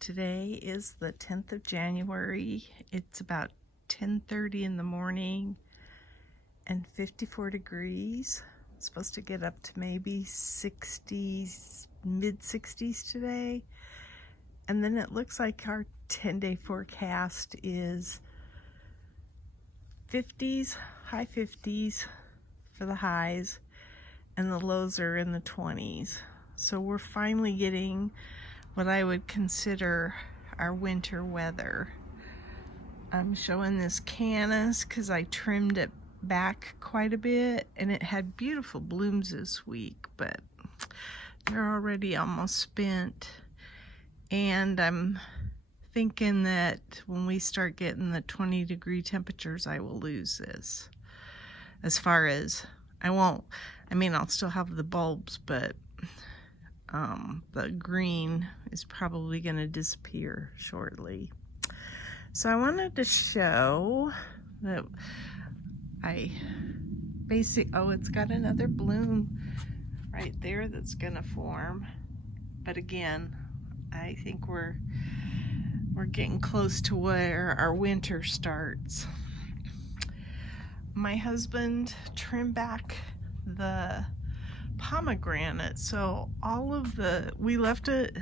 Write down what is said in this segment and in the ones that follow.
Today is the 10th of January. It's about 10:30 in the morning and 54 degrees. It's supposed to get up to maybe 60s, mid 60s today. And then it looks like our 10-day forecast is 50s, high 50s for the highs, and the lows are in the 20s. So we're finally getting what I would consider our winter weather. I'm showing this cannas because I trimmed it back quite a bit and it had beautiful blooms this week, but they're already almost spent. And I'm thinking that when we start getting the 20-degree temperatures, I will lose this. As far as, I'll still have the bulbs, but the green is probably going to disappear shortly. So I wanted to show that it's got another bloom right there that's going to form. But again, I think we're getting close to where our winter starts. My husband trimmed back the pomegranate, so we left it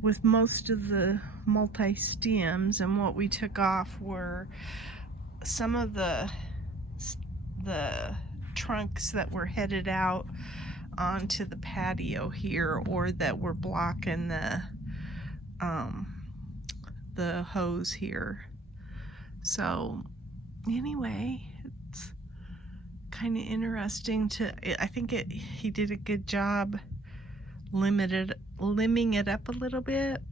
with most of the multi-stems, and what we took off were some of the trunks that were headed out onto the patio here, or that were blocking the hose here. So anyway, it's kind of interesting I think he did a good job limbing it up a little bit.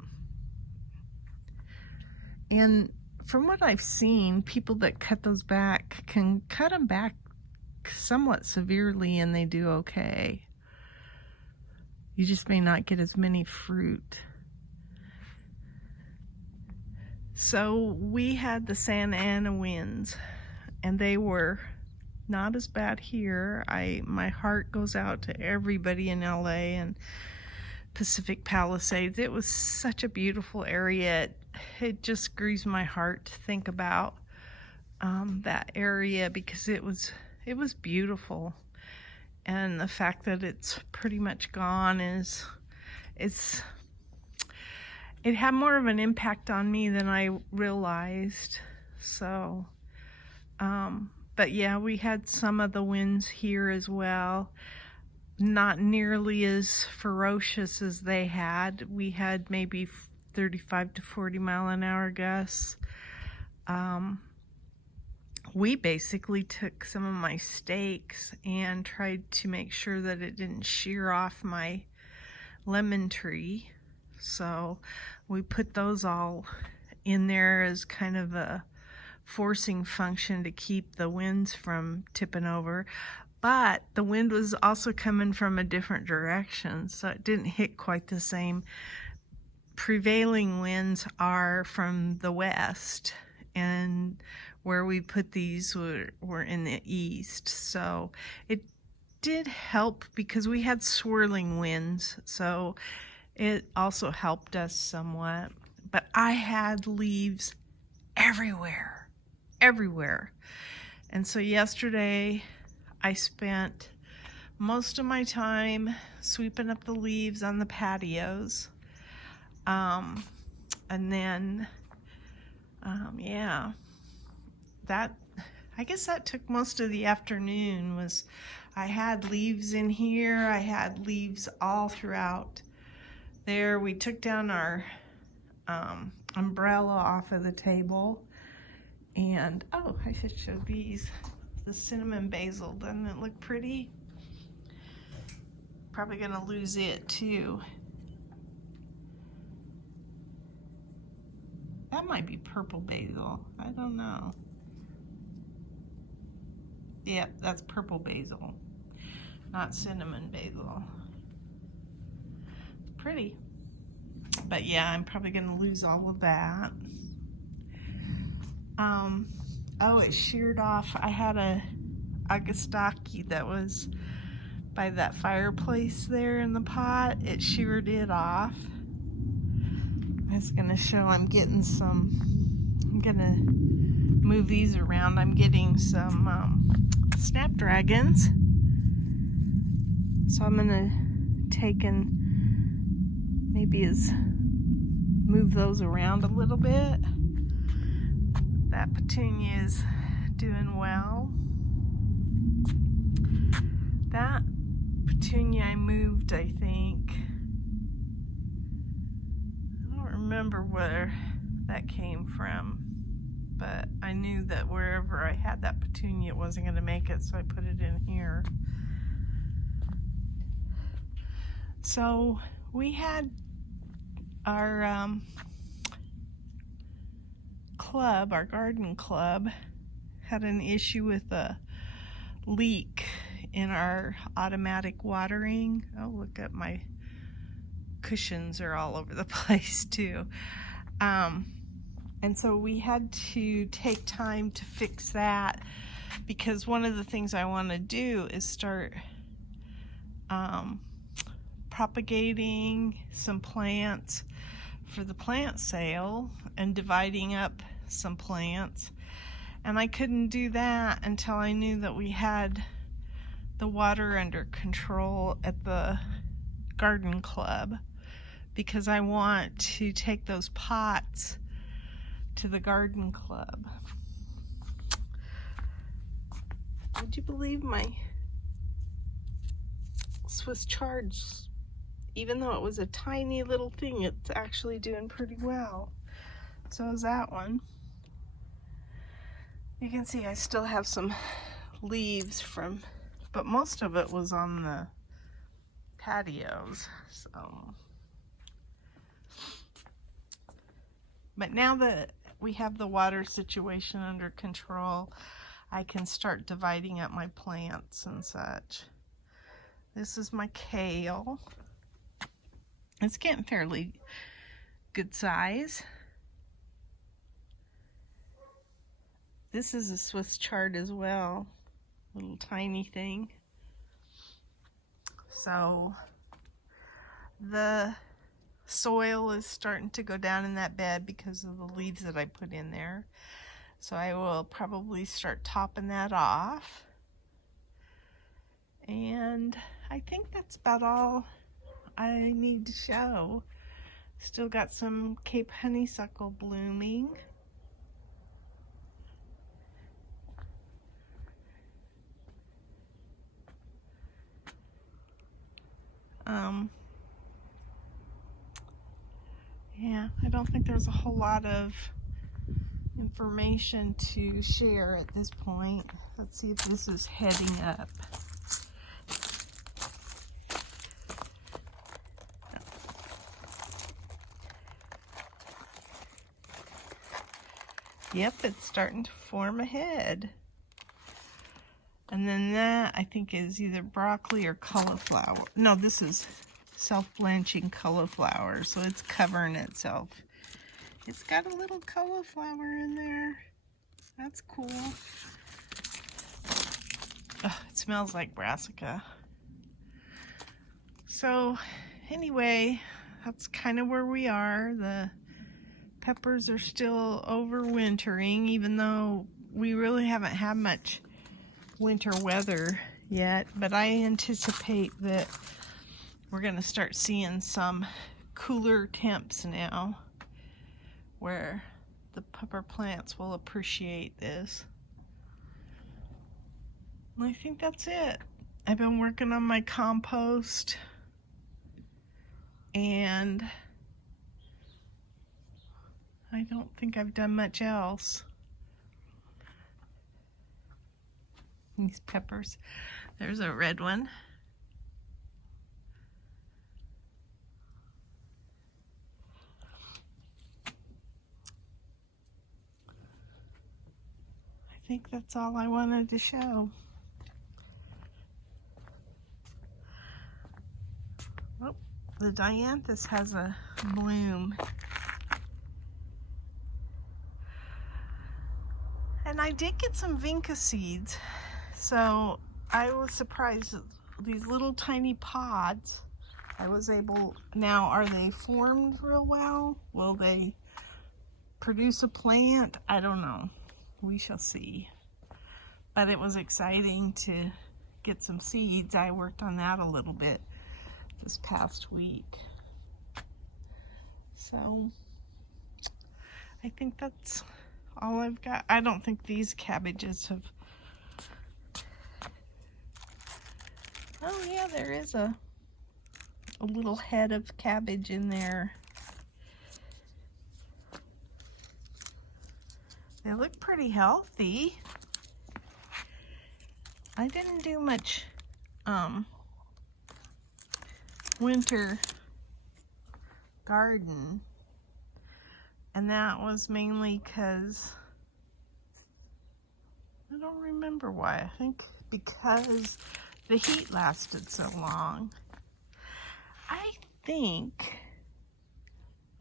And from what I've seen, people that cut those back can cut them back somewhat severely and they do okay. You just may not get as many fruit. So we had the Santa Ana winds, and they were not as bad here. My heart goes out to everybody in LA and Pacific Palisades. It was such a beautiful area. It just grieves my heart to think about that area, because it was beautiful. And the fact that it's pretty much gone it had more of an impact on me than I realized. So, but yeah, we had some of the winds here as well. Not nearly as ferocious as they had. We had maybe 35 to 40 mile an hour gusts. We basically took some of my stakes and tried to make sure that it didn't shear off my lemon tree. So we put those all in there as kind of a forcing function to keep the winds from tipping over. But the wind was also coming from a different direction, so it didn't hit quite the same. Prevailing winds are from the west, and where we put these were in the east. So it did help because we had swirling winds, so it also helped us somewhat. But I had leaves everywhere. And so yesterday I spent most of my time sweeping up the leaves on the patios. And then, I guess that took most of the afternoon. I had leaves in here. I had leaves all throughout there. We took down our umbrella off of the table. And, I should show these. The cinnamon basil, doesn't it look pretty? Probably gonna lose it too. That might be purple basil. I don't know. Yep, that's purple basil, not cinnamon basil. Pretty. But yeah, I'm probably gonna lose all of that. It sheared off. I had a Agastaki that was by that fireplace there in the pot, it sheared it off. I was gonna show I'm gonna move these around. I'm getting some snapdragons. So I'm gonna take and maybe move those around a little bit. That petunia is doing well. That petunia I moved, I think. I don't remember where that came from, but I knew that wherever I had that petunia, it wasn't going to make it, so I put it in here. So we had our club, our garden club, had an issue with a leak in our automatic watering. Oh, look at my cushions are all over the place too. And so we had to take time to fix that, because one of the things I want to do is start propagating some plants for the plant sale and dividing up some plants. And I couldn't do that until I knew that we had the water under control at the garden club, because I want to take those pots to the garden club. Would you believe my Swiss chards, even though it was a tiny little thing, it's actually doing pretty well. So is that one. You can see I still have some leaves from, but most of it was on the patios. So, but now that we have the water situation under control, I can start dividing up my plants and such. This is my kale. It's getting fairly good size. This is a Swiss chard as well, little tiny thing. So the soil is starting to go down in that bed because of the leaves that I put in there. So I will probably start topping that off. And I think that's about all I need to show. Still got some Cape honeysuckle blooming. Yeah, I don't think there's a whole lot of information to share at this point. Let's see if this is heading up. Yep, it's starting to form a head. And then that, I think, is either broccoli or cauliflower. No, this is self-blanching cauliflower, so it's covering itself. It's got a little cauliflower in there. That's cool. Oh, it smells like brassica. So, anyway, that's kind of where we are. The peppers are still overwintering, even though we really haven't had much winter weather yet, but I anticipate that we're going to start seeing some cooler temps now, where the pepper plants will appreciate this. And I think that's it. I've been working on my compost, and I don't think I've done much else. These peppers. There's a red one. I think that's all I wanted to show. Oh, the dianthus has a bloom. And I did get some vinca seeds. So I was surprised these little tiny pods. I was able, now are they formed real well? Will they produce a plant? I don't know. We shall see. But it was exciting to get some seeds. I worked on that a little bit this past week. So I think that's all I've got. I don't think these cabbages have... Oh yeah, there is a little head of cabbage in there. They look pretty healthy. I didn't do much winter garden, and that was mainly because I don't remember why. I think because the heat lasted so long. I think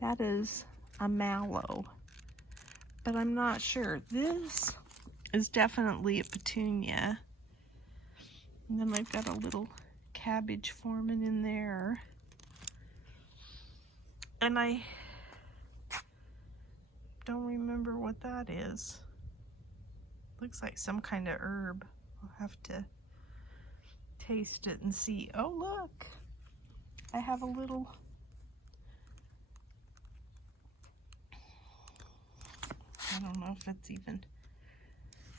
that is a mallow, but I'm not sure. This is definitely a petunia. And then I've got a little cabbage forming in there. And I don't remember what that is. Looks like some kind of herb. I'll have to taste it and see. Oh, look. I have a little... I don't know if it's even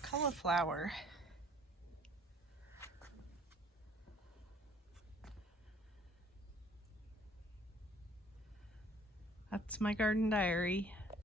cauliflower. That's my garden diary.